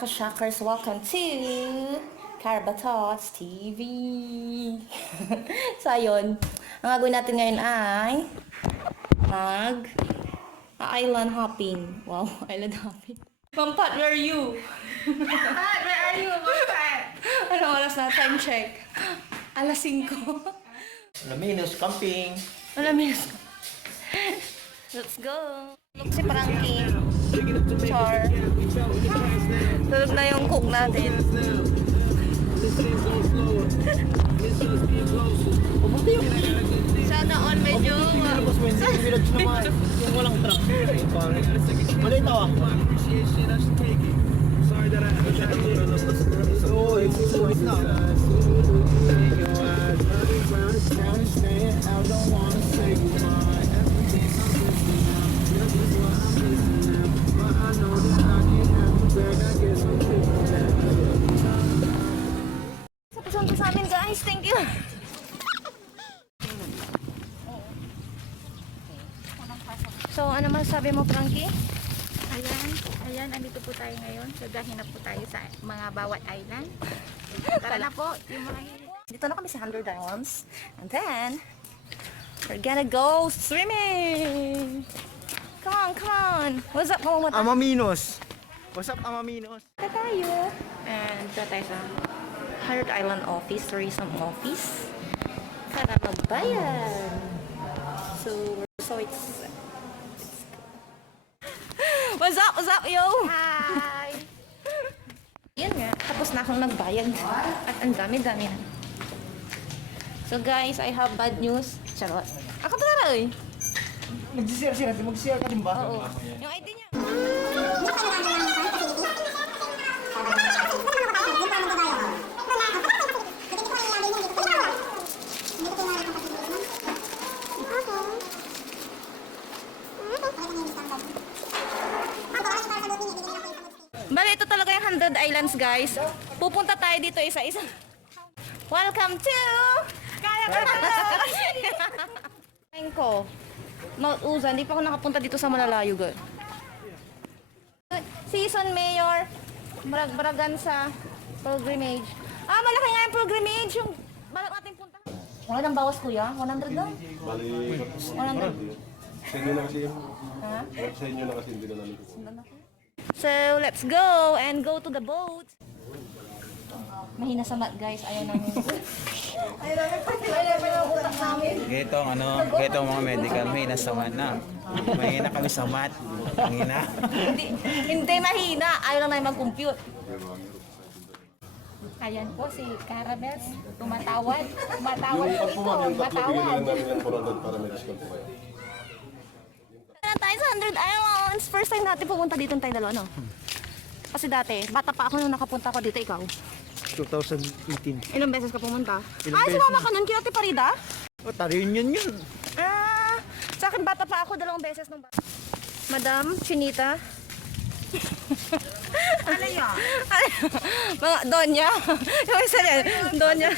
ka-shockers, welcome to Carabatots TV. So ayun, ang gagawin natin ngayon ay island hopping. Wow, island hopping. Ma'am Pat, where are you? Pat, where are you? Pat? Anong oras na? Time check. Alas 5. Laminos, camping. Malamis. Let's go. Look si Frankie. Char. Tulog na yung cook natin. Sana all medyo... Village naman. Yung walang truck. Maliit ako. Oo, sulit na. Sa sa amin guys, thank you. So, ano masasabi mo, Frankie? Ayan, andito po tayo ngayon. Sadahin na po tayo sa mga bawat island. Tara na po, yung mga Dito na kami sa 100 Islands. And then, we're gonna go swimming! Come on, come on! What's up, Mama? Amaminos. What's up, Amaminos? Dito tayo. And dito tayo sa 100 Island Office, Tourism Office. Para magbayan. So it's What's up? What's up, yo? Hi! Yun nga, tapos na akong nagbayad. At ang dami-dami na. So guys, I have bad news. Charot. Ako talaga eh. Nag-share siya natin. Mag-share ka din ba? Oo. Yung ID niya. Bale, ito talaga yung 100 Islands, guys. Pupunta tayo dito isa-isa. Welcome to Carabatots! Kain ko. Mount Uza, hindi pa ako nakapunta dito sa malalayo, girl. Season Mayor, Braganza, pilgrimage. Ah, malaki nga yung pilgrimage. Yung balak natin punta. Wala nang bawas, kuya. 100 lang. Bali, 100. sa inyo na kasi yun. Ha? Sa inyo na kasi hindi na namin. So, let's go and go to the boat. Mahina sa mat, guys. Ayaw namin. Ayaw namin ang utak namin. Ganitong mga medical, may nasaman na. Mahina kami sa mat. Mahina. Hindi mahina. Ayaw lang namin mag-compute. Ayan po si Carabes. Tumatawad. Tumatawad po Pag ito. pumamin, tatlo bigyan na Tumatawad. lang namin yan 400 para may discount po kayo. Na tayo sa 100 Islands. First time natin pumunta dito tayo dalawa, no? Kasi dati, bata pa ako nung nakapunta ako dito, ikaw. 2018. Ilang beses ka pumunta? Ilang Ay, beses sumama ka nun, kina Ate Parida? O, tarin yun. Ah, sa akin bata pa ako, 2 beses nung bata. Madam, Chinita. Ano yun? Mga Donya. Yung isa rin, Donya.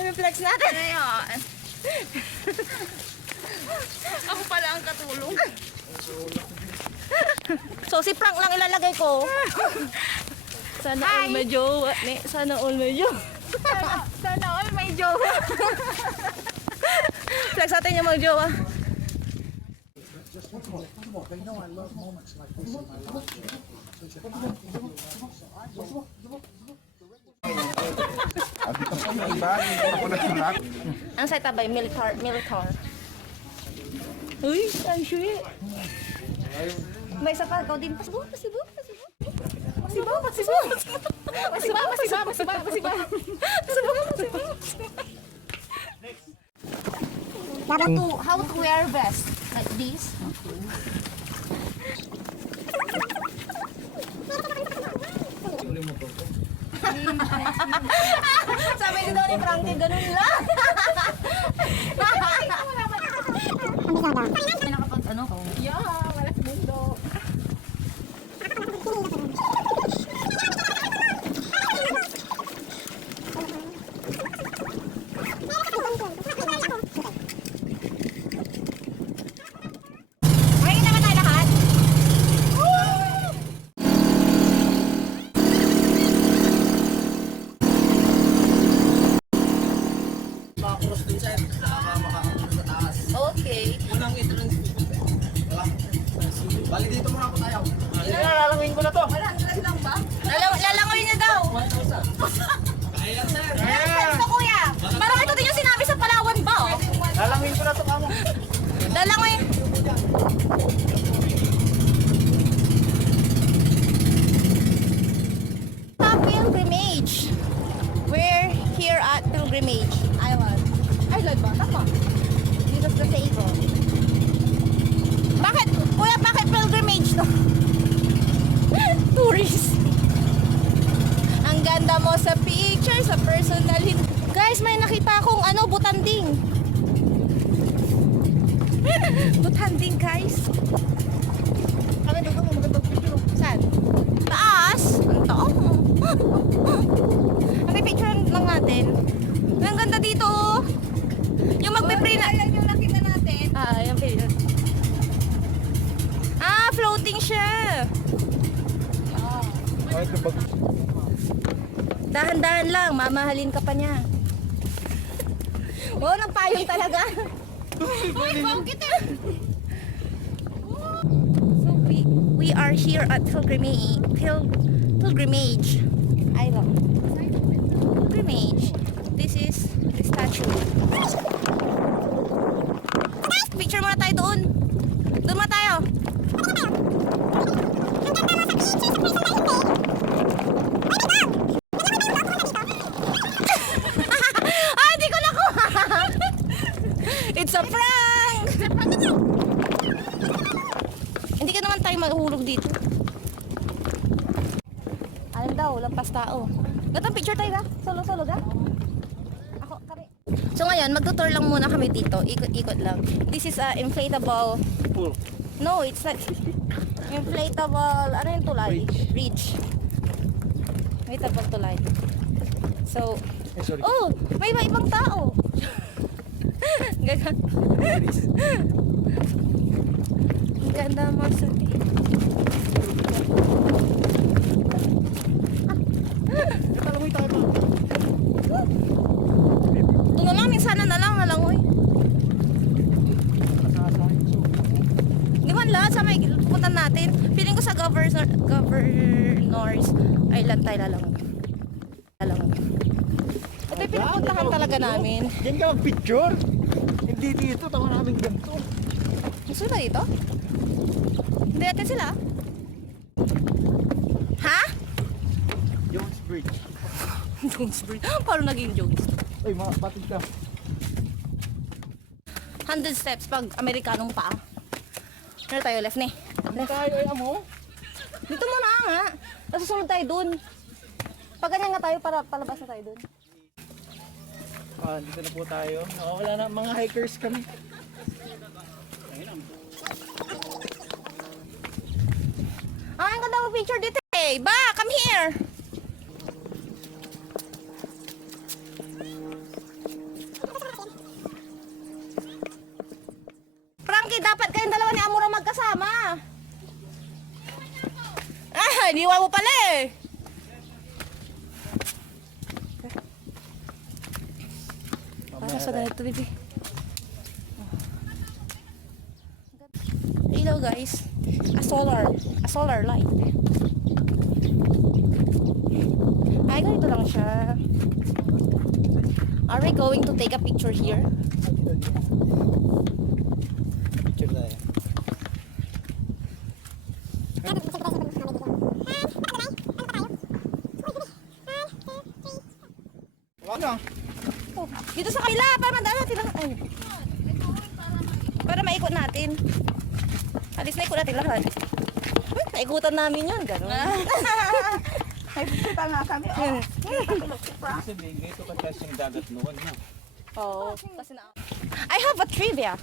Yung flex natin. Ano yun? Ako pala ang katulong. So, si Frank lang ilalagay ko. Sana all may jowa. Sana all may jowa. Sana all may jowa. Flex natin yung mga jowa. Ang site tabay, militar. Uy, ang sweet. May isa pa, ikaw din. Pasibo. How to wear vest? Like this? Sabi ko daw ni Frankie, ganun lang. Nakapag ano ko? Yeah, wala sa mundo. Okay na ba tayo lahat? Sige na, lalangin ko na to. Lalangoy niya daw. Ito kuya. Parang ito din yung sinabi sa Palawan ba oh? Lalangin ko na to, kamo. Lalangoy. Sa pilgrimage. We're here at Pilgrimage Island. Island ba? Tama. Dito sa Seibo. Bakit? Kuya, bakit pilgrimage to? Tourist. Ang ganda mo sa picture, sa personal. Guys, may nakita akong butanding. Butanding, guys. Ano dito mo magandang picture? Saan? Taas? Ang taas. Ang picture lang natin. Ang ganda dito. Oh. Yung magpe-pray na. Ayan yung nakita natin. Ayan picture. Floating siya. Ay, ito bag. Dahan-dahan lang, mamahalin ka pa niya. Oo, nagpayong talaga. Uy, bangkit eh. So we are here at Pilgrimage Island. Pilgrimage. This is the statue. Picture muna tayo doon. Doon muna tayo. Hindi ko nakuha. It's a prank. Hindi ka naman tayo mahulog dito. Alam daw, lampas tao. Gatong picture tayo ga? Solo-solo ga? Ako, kami. So ngayon, magtutour lang muna kami dito. Ikot-ikot lang. This is a inflatable Pool. No, it's like inflatable, ano yung tulay? Ridge. Inflatable tulay. So, Ay, sorry. oh, may ibang tao. Gaga. Ang ganda mo sa Talamoy tayo pa. ito na lang, minsan na lang, nalangoy. Di man lahat sa may punta natin. Feeling ko sa Governor's Island tayo lalangoy. Ito yung pinupuntahan talaga namin. Yan ka mag-picture. Hindi dito, tawa namin ganito. Gusto ba dito? Hindi natin sila. Ha? Jones Bridge. Jonesbridge. Paano naging Jones? Ay, mga patid ka. 100 steps pag Amerikanong pa. Ano tayo? Left ni. Ano tayo ay amo? Dito muna nga. Tapos susunod tayo dun. Pag ganyan nga tayo para palabas na tayo dun. Dito na po tayo. Wala na, mga hikers kami. Ang ganda mo picture dito eh. Ba, come here. Frankie, dapat kayong dalawa ni Amura magkasama. Iniwan mo pala eh. Para sa ganito, baby. Ilaw guys. A solar light. Ay, ganito lang siya. Are we going to take a picture here? Picture tayo. Wala. Oh, dito sa kabila, para madala natin lahat. Ay. Para maikot natin. Alis na ikot natin lahat. Uy, naikutan namin yun. Ganun. Ay, pupunta nga kami. Kasi ganito kataas yung dagat noon. Ha? Oo. Kasi na... I have a trivia.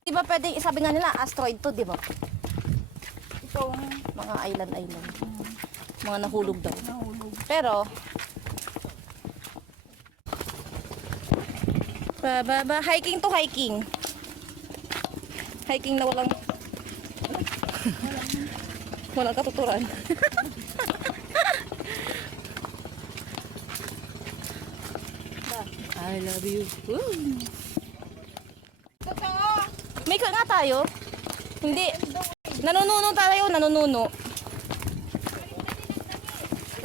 Di ba pwede, sabi nga nila, asteroid to, di ba? Itong Mga island. Mga nahulog daw. Pero, hiking to hiking. Hiking na walang walang katuturan. I love you. Woo. May ka nga tayo. Hindi. Nanununo tayo, nanununo.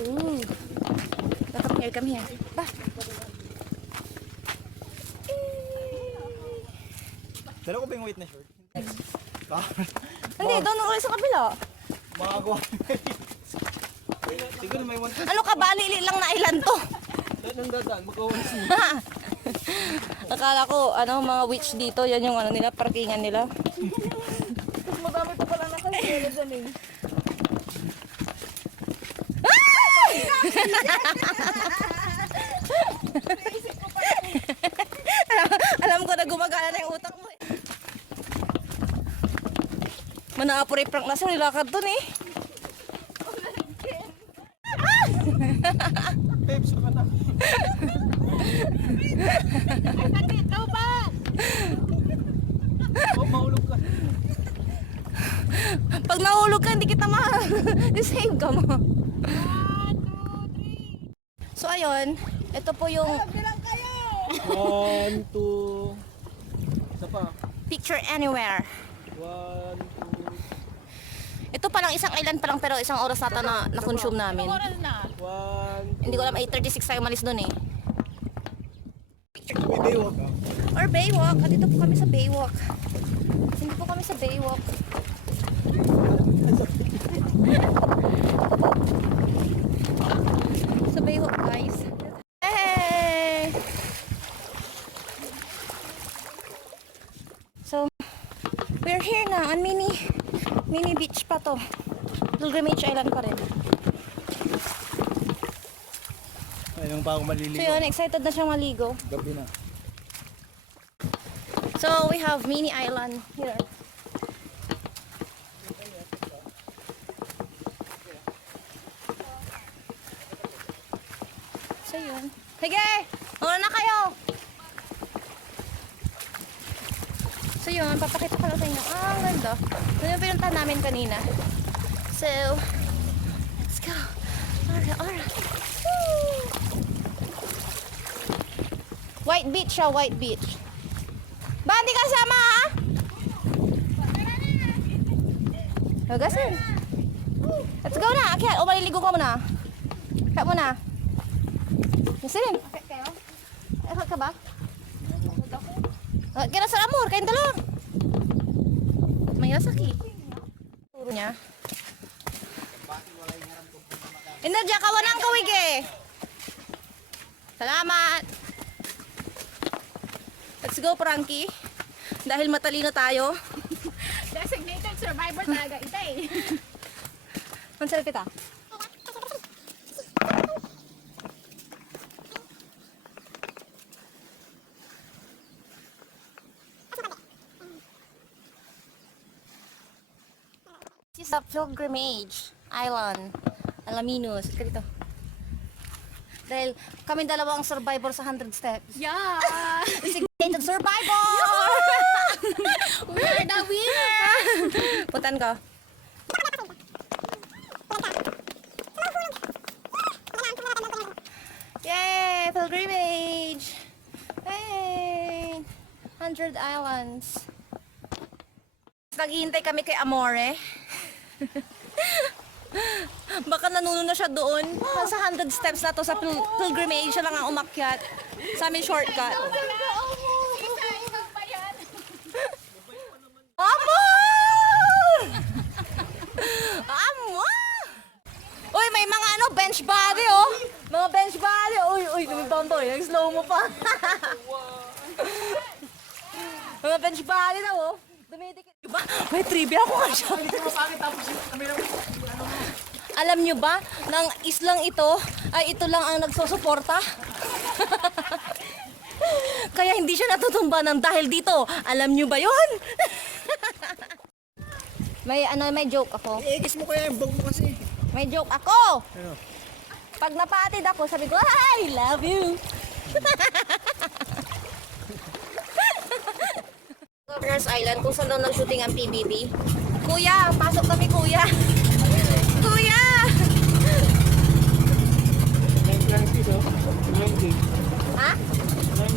Ooh. Come here. Ba? Dala ko ba yung white na shirt? Hindi, doon ulit sa kabila. Makagawa. Siguro may one. Ano ka ba? Lili lang na island to. Lahat ng dadaan, magawa siya. Akala ko, mga witch dito, yan yung nila, parkingan nila. Madami pa pala nakasira dyan eh. Alam ko na gumagana na yung utak mo. Manapure prank na siya, nilakad dun eh. Babe, saka na. Nandito ba? Oh, mahulog ka. Pag nahulog ka, hindi kita ma-save ka mo. 1, 2, 3. So ayun, ito po yung Bilang kayo! 1, 2. Isa pa. picture anywhere. 1, 2. Ito pa lang, isang island pa lang pero isang oras nata na consume namin. Oras na. 1. Hindi ko alam, 8:36 tayo malis doon eh. May baywalk. Or Baywalk. At dito po kami sa Baywalk. Hindi po kami sa Baywalk. Sa Baywalk, guys. Hey! So, we're here na on mini beach pa to. Pilgrimage Island pa rin. Ayun pa ako maliligo. So yun, excited na siyang maligo. Gabi na. So we have mini island here. So yun. Sige! Muna na kayo! So yun, papakita ko lang sa inyo. Ah, ang ganda. Ito yung pinuntahan namin kanina. So, let's go. Alright. Woo! White beach siya, white beach. Ba, hindi ka sama ha? Magasin. Let's go na. Akyat, o maliligo ka muna. Akyat muna. Yasin. Akit kayo? Akyat ka ba? Kaya sa amor, kain dalawa. May sakit. Turo niya. Inadya, kawanang kawig eh. Salamat. Let's go, Frankie. Dahil matalino tayo. Designated survivor talaga ito eh. Mansal kita. This is a pilgrimage island. Alaminos. Ka dito. Dahil kami dalawa ang survivor sa 100 steps. Yeah! Designated survivor! We're the winner! Putan ko. Yay! Pilgrimage! Hey! 100 islands. Naghihintay kami kay Amore. Baka nanuno na siya doon. Sa 100 steps na to sa pilgrimage, siya lang ang umakyat. Sa amin shortcut. Amo! Amo! Uy, may mga bench body oh. Mga bench body. Uy, tumitonto eh. Slow mo pa. Mga bench body na oh. Dumidikit. Diba? May trivia ako nga siya. Alam nyo ba, ng islang ito, ay ito lang ang nagsusuporta? Kaya hindi siya natutumba ng dahil dito. Alam nyo ba yon? may joke ako. Iikis mo kaya yung bag mo kasi. May joke ako. Ano? Pag napatid ako, sabi ko, I love you. Governor's Island, kung saan daw nag-shooting ang PBB. Kuya, pasok kami kuya. Kuya! 90 to. 90. Ha?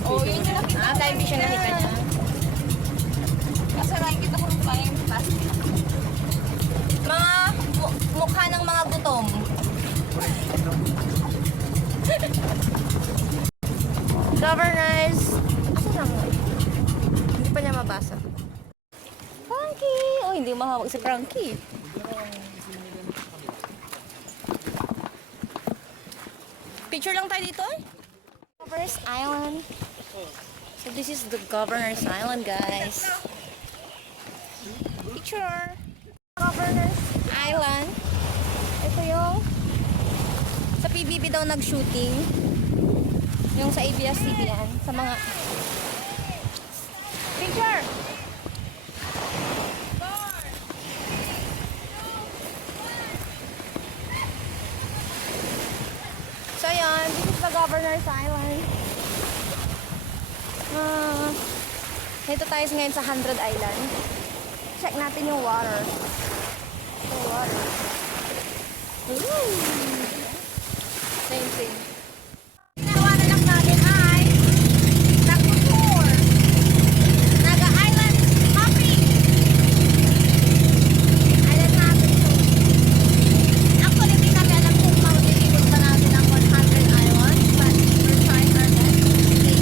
Oh, yun yung nakita. Ah, time vision nakita niya. Kasi nakikita ko rin pa yung plastic. tumawag si Frankie. Picture lang tayo dito eh. Governor's Island. So this is the Governor's Island, guys. Picture. Governor's Island. Ito yung sa PBB daw nag-shooting. Yung sa ABS-CBN. Sa mga... Picture! So yun, this is the Governor's Island. Dito tayo ngayon sa 100 Island. Check natin yung water. The water. Woo! Same thing. Ginawa na lang natin ay nag-tour. Naga-island hopping. Island hopping. Actually, hindi namin alam kung maulilipot pa natin ang 100 islands, but we're trying our best. Okay.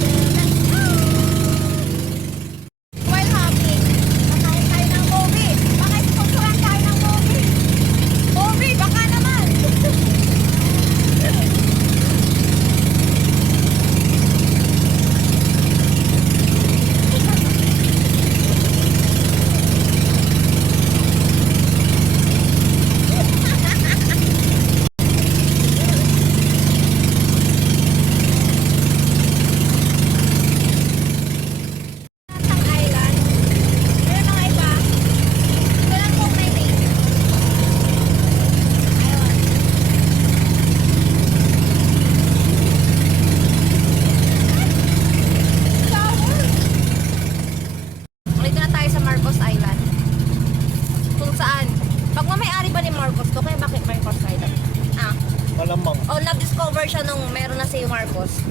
So, let's go! While hopping, nakain tayo ng movie. Baka sponsoran tayo ng movie. Movie, baka naman. Ang island. Pero mga iba, ito lang po may name. Island. Dito na tayo sa Marcos Island. Kung saan? Pag may-ari ba ni Marcos to? Kaya bakit Marcos Island? Ah. Malamang. O na-discover siya nung meron na si Marcos.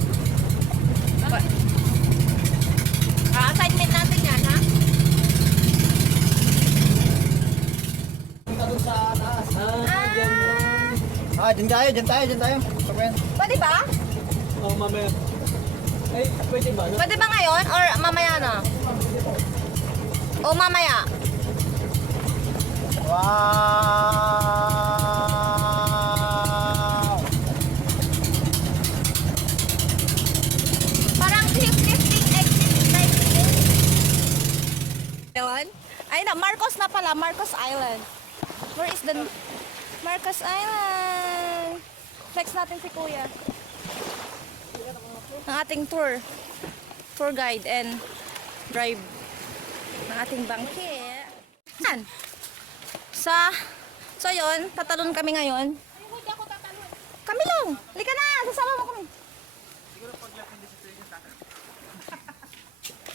Assignment natin yan, ha? Dyan tayo, dyan tayo, dyan tayo. Sabayan. Pwede ba? Oh, mamaya. Ay, pwede ba? Pwede ba ngayon? Or mamaya na? O mamaya? Wow! Parang 15 exit like yun? Ay na, Marcos na pala. Marcos Island. Where is the... Marcos Island. Flex natin si Kuya. Ang ating tour guide and drive ng ating bangke. Yan. So yun, tatalon kami ngayon. Kami lang. Halika na, sasama mo kami.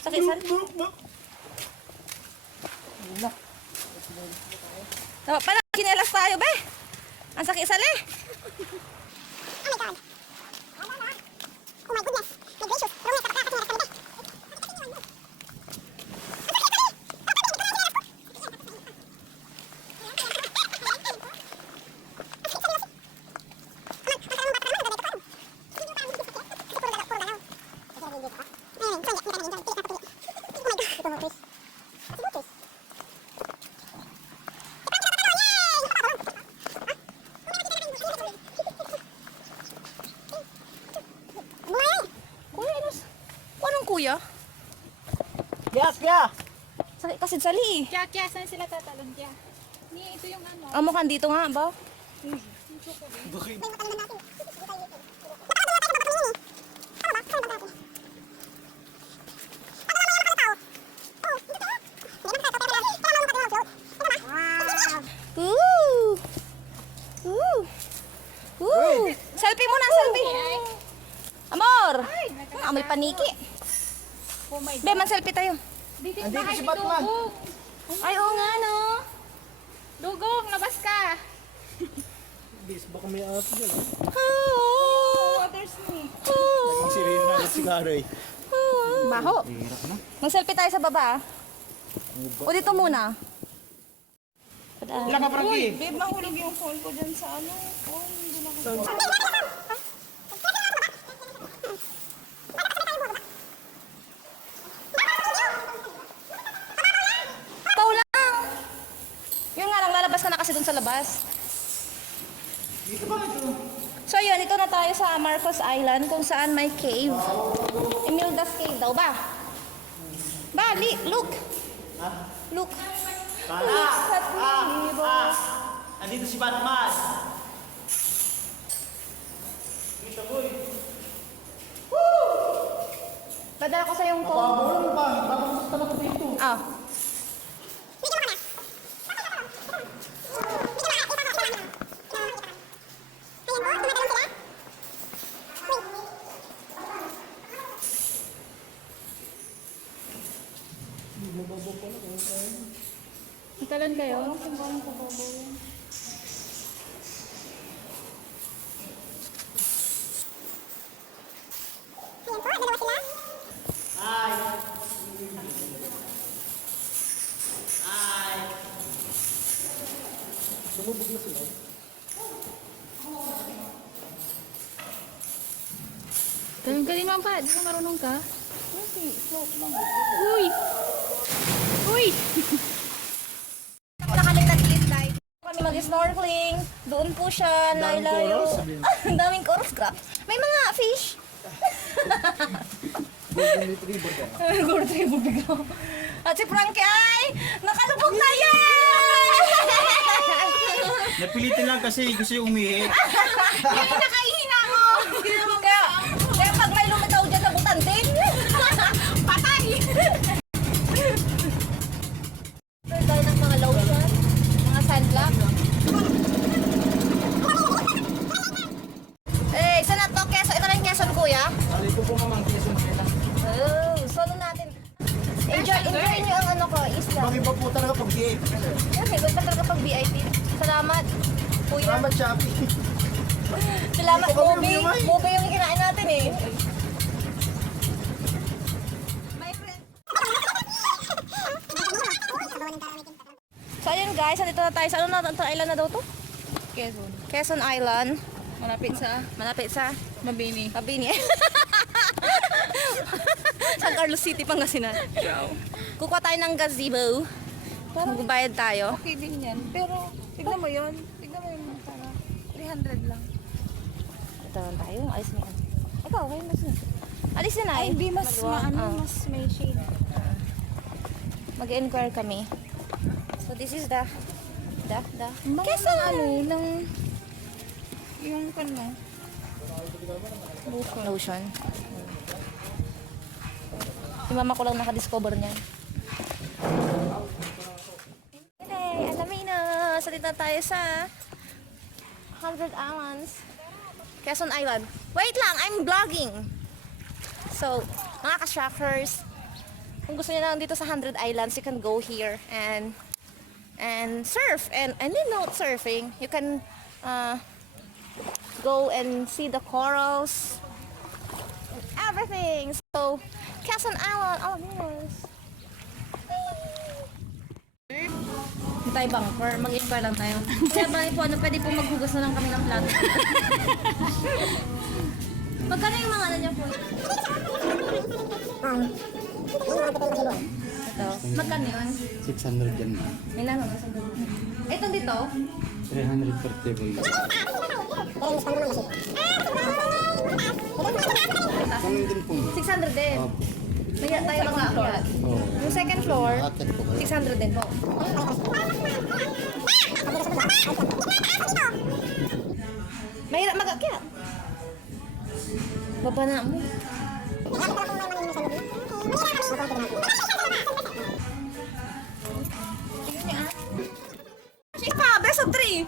Sakisan? Oh, pala, kinelas tayo, be. Ang sakit sa le. Oh my goodness! My gracious! Rumi, kapag kami. Kuya, anong kuya? Yes, kaya! Sakit kasi sa li. Kaya, saan sila tatalon kaya? Ito yung ano. Ah, mukhang dito nga ba? Woo! Woo! Woo! Selfie muna, selfie. Amor! Amoy paniki. Oh my Be, man-selfie tayo. Dito yung Andito bahay si ni Batman. Dugong. Ay, oo nga, no? Dugong, labas ka. Bis, baka may aso dyan. Water snake. Ang sirino na si Garay. Baho. Mag-selfie tayo sa baba. O dito muna. Ilan ka, Frankie? Babe, mahulog yung phone ko dyan sa ano. Paula! kasi dun sa labas. So yun, ito na tayo sa Marcos Island kung saan may cave. Imelda's Cave daw ba? Bali, look. Look. Andito si Batman. Dadala ko sa yung phone. Ah. Matalan kayo? Galing mo pa, di ka marunong ka? Uy! Uy! Nakaling nag-cliff dive. Kami mag-snorkeling. Doon po siya, lailayo. Ang daming coros ka. May mga fish. Golden Retriever ka. Golden Retriever bigla. At si Frankie ay nakalubog na Napilitin lang kasi gusto yung umihi. Yung nakahihina ko. Kaya pag may lumitaw dyan, nabutan din. Patay! Tayo ng mga lotion, mga sunblock. Eh, saan na to? Ito na yung Quezon, kuya? Alay ko po mamang keso makita. Oh, solo natin. Enjoy nyo ang ano ko, isla. Pag iba po talaga pag VIP. Yan, iba pa talaga pag VIP. Salamat, kuya. Salamat, Shopee. Salamat, Bobby. Bobby yung kinain natin eh. So ayun guys, nandito na tayo sa ano na island na daw to? Quezon. Quezon Island. Malapit sa Mabini. Mabini. San Carlos City, Pangasinan. Kukuha tayo ng gazebo. Magbayad tayo. Okay din yan. Pero, tignan mo yun. Tignan mo yun. Para 300 lang. Ito lang tayo. Alis na yan. Ikaw, kayo mas na. Alis na na. Ay, hindi mas maano, Ah. mas may shade. Mag-inquire kami. So this is the Kesa ano, ng yung kano. lotion. Yung mama ko lang nakadiscover niyan. Hey, alamay na. Salita tayo sa 100 Islands. Quezon Island. Wait lang, I'm vlogging. So, mga ka-shockers, kung gusto niyo lang dito sa 100 Islands, you can go here and surf. And then not surfing, you can go and see the corals, everything. So, Quezon Island, all yours. Hindi tayo bangker, mag-inquire lang tayo. Kaya ba po, ano, pwede po maghugas na lang kami ng plato. Magkano yung mga ano niya po? Ito. Magkano yun? 600 yan na. May lang, ito dito? 300 per table. Kami din po. 600 din. May tayo lang nga. Yung second floor, 600 din po. Mahirap mag-akyat. Baba na mo. Ipa, best of 3.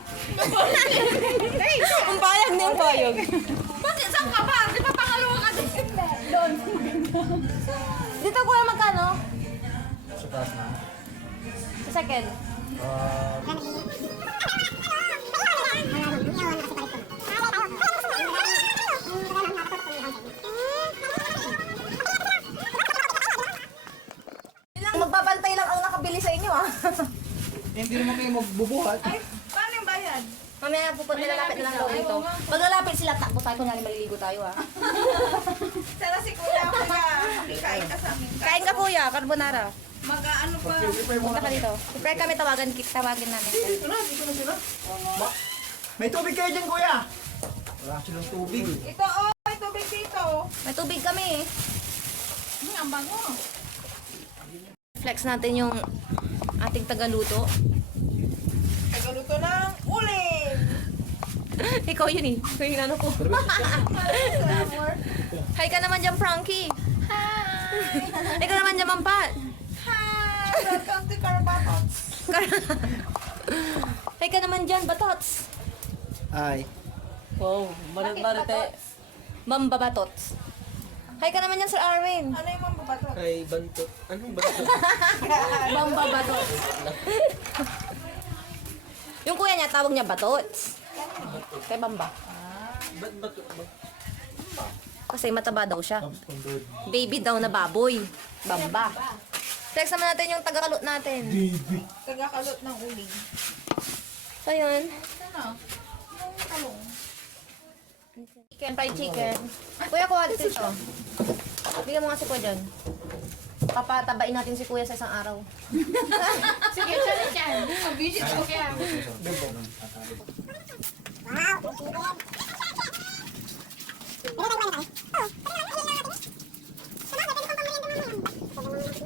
Hey, ang bayag niya ang bayag. Bakit? Saan ka ba? Di ba pangalawa ka din? Doon. Dito kuya magkano? Sa taas na. Sa second. Magbabantay lang ang nakabili sa inyo ah. Hindi naman kayo magbubuhat. Paano yung bayad? Mamaya pupunta lalapit na lang daw dito. Pag lalapit sila, takbo tayo kunyari maliligo tayo ah. Sana si Kuya, kain ka sa amin. Kain ka kuya, carbonara. Punta ka dito. Prepare kami, tawagin namin. Dito na sila. May tubig kayo dyan, kuya. Wala silang tubig. May tubig kami. Ang bango. Flex natin yung ating tagaluto. Tagaluto ng uling! Ikaw yun eh. Ikaw yung ano ko. Hi ka naman dyan, Frankie. Hi! Ikaw naman dyan, Mampat. Hi! Welcome to Carabatots! Hi ka naman dyan, Batots. Ay. Wow, marite. Mamba Batots. Hi ka naman dyan, Sir Arwin. Ano yung mga babato? Ay, bantot. Anong bantot? Mamba Batots. Yung kuya niya, tawag niya Batots. Kay Bamba. Ba't bantot? Kasi mataba daw siya. Baby daw na baboy. Bamba. Text naman natin yung tagakalot natin. Tagakalot ng uling. So yun. Ano? Yung talong. Chicken, fried chicken. Kuya, kuha dito ito. Bigyan mo nga si kuya dyan. Papatabain natin si kuya sa isang araw. Sige, dyan. Ang busy ko kaya. Wow, chicken. Pwede tayo kumain tayo. Oh, pwede naman natin. Sama, pwede kong pamilya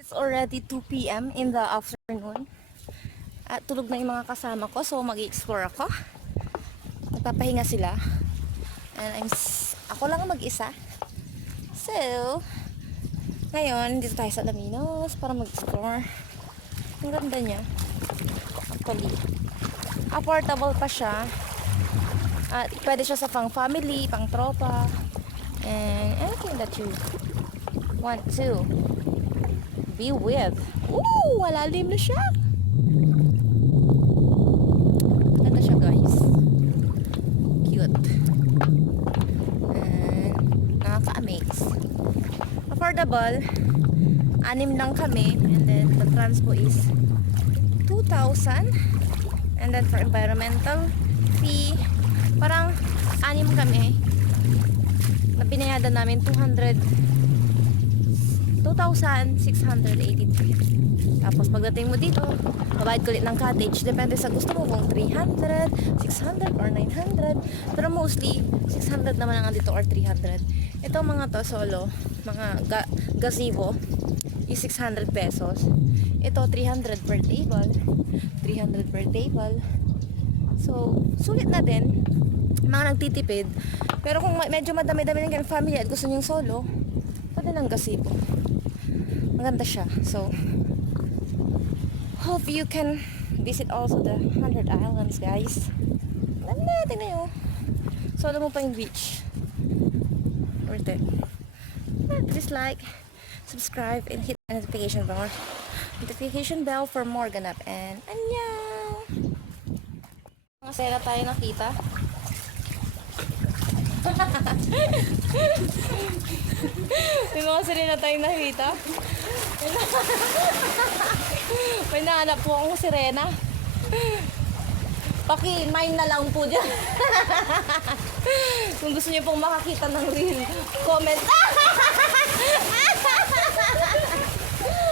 It's already 2 p.m. in the afternoon. At tulog na yung mga kasama ko, so mag-i-explore ako. Nagpapahinga sila. And ako lang ang mag-isa. So, ngayon, dito tayo sa Alaminos para mag-explore. Ang ganda niya. Actually, affordable pa siya. At pwede siya sa pang family, pang tropa. And anything that you want to be with. Ooh, malalim na siya. Ganda siya, guys. Cute. And nakaka-amaze. Affordable. 6 lang kami. And then the transpo is 2,000. And then for environmental fee, parang 6 kami. Na binayadan namin 2,683. Tapos pagdating mo dito, babayad ko ulit ng cottage. Depende sa gusto mo kung 300, 600, or 900. Pero mostly, 600 naman ang dito or 300. Ito mga to solo, mga gazebo, is 600 pesos. Ito 300 per table. 300 per table. So, sulit na din. Mga nagtitipid. Pero kung medyo madami-dami ng family at gusto niyong solo, pwede ng gazebo. Maganda siya. So, hope you can visit also the 100 Islands, guys. Ganda, tingnan nyo. Solo mo pa yung beach. Worth it. Please like, subscribe, and hit the notification bell for more ganap. And annyeong! Mga sera tayo nakita. May mga sirena tayong nakita. May nahanap po akong sirena. Paki-mine na lang po dyan. Kung gusto niyo pong makakita ng real, comment.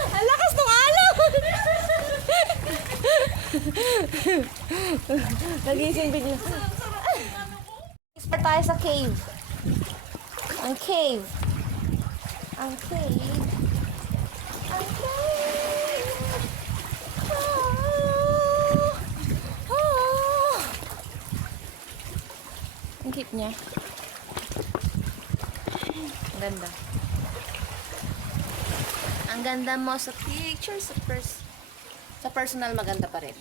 Ang lakas ng alon! Nagising bigla. Start tayo sa cave. Ang cave. Ang cave. Ang cave. Ang cute niya. Ang ganda. Ang ganda mo sa picture, sa personal maganda pa rin.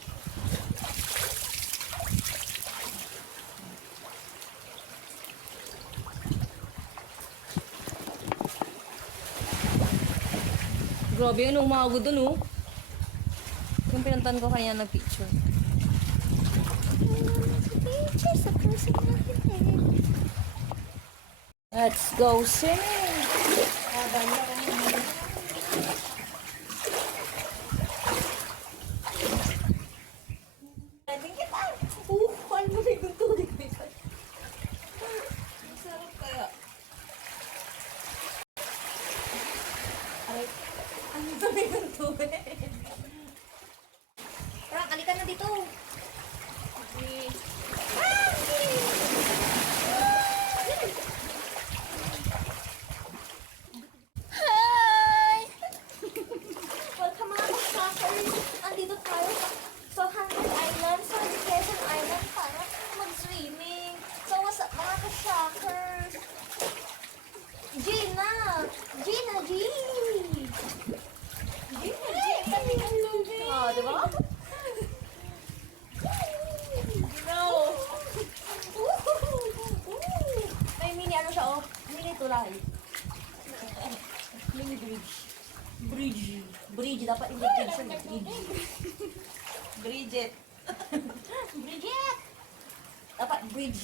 Grabe yun, umago dun, oh. Yung pinuntan ko kanya nag-picture. Let's go swimming. Pwedeng kita. Ano mo yung tubig? Sarap kaya. Ang dami ng tubig. Frank, alika na dito. Hi! Welcome mga ka-shockers. Andito tayo sa Hundred Island, sa Quezon Island para mag-swimming. So what's up mga ka-shockers? Gina! Gina, G! Oh, di ba? No! May mini ano siya, oh. Mini tulay. Mini bridge. Bridge. Dapat hindi bridge siya. Bridge. Bridget. Bridget! Dapat bridge.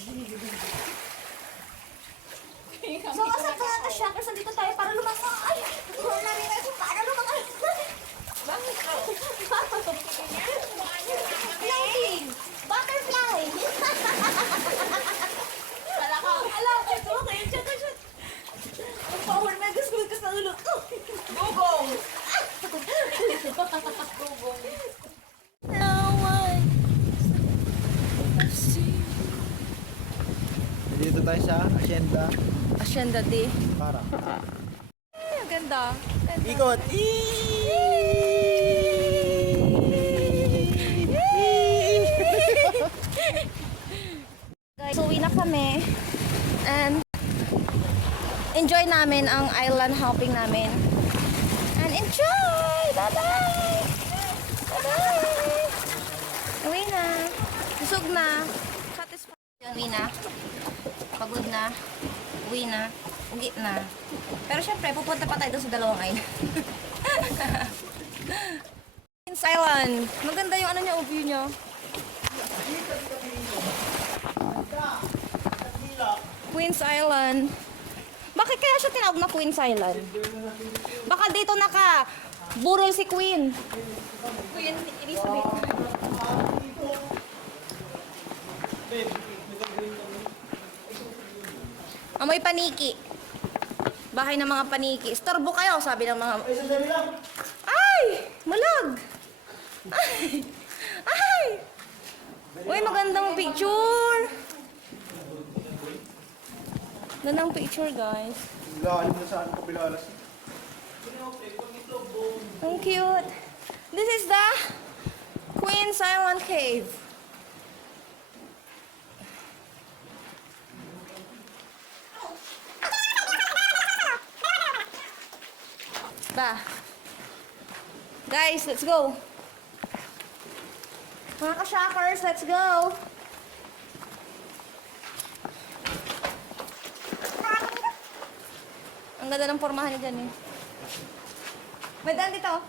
So, kasap mga ka-shockers, nandito tayo para lumangoy. Ay! Hindi namin na kung paano lumangoy. Bakit ko? Floating! Butterfly! Wala ka. Alam, ito kayo. Tiyata siya. Ang power mega school ka sa ulo ko. Gugong. No one. Dito tayo sa Hacienda. Hacienda D. Para. Ang ganda. Ikot! Guys, uwi na kami. And enjoy namin ang island hopping namin. And enjoy! Bye-bye! Bye-bye! Uwi na. Busog na. Satisfied. Uwi na. Pagod na. Uwi na. Ugi na. Pero syempre, pupunta pa tayo doon sa dalawang island. Queen's Island. Maganda yung ano niya, view niya. Queen's Island. Bakit kaya siya tinawag na Queen's Island? Baka dito burol si Queen. Queen Elizabeth. Amoy paniki. Bahay ng mga paniki. Istorbo kayo, sabi ng mga... Ay, sandali lang! Ay! Malag! Ay! Ay! Uy, magandang picture! Gandang picture, guys. Lalim na saan ko bilalas. Ang cute. This is the Queen's Island Cave. Ba. Guys, let's go. Mga ka-shockers, let's go. Ang ganda ng pormahan niya dyan eh. May daan dito.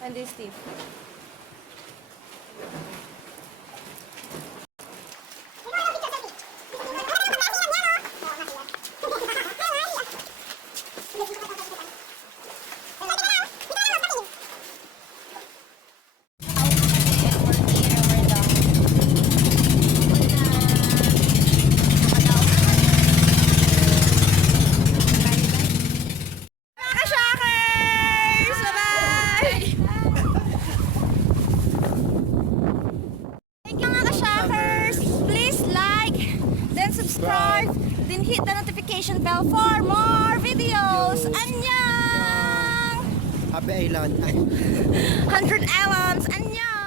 Andy Steve. Subscribe, then hit the notification bell for more videos. Annyeong! Happy Island. 100 Islands. Annyeong!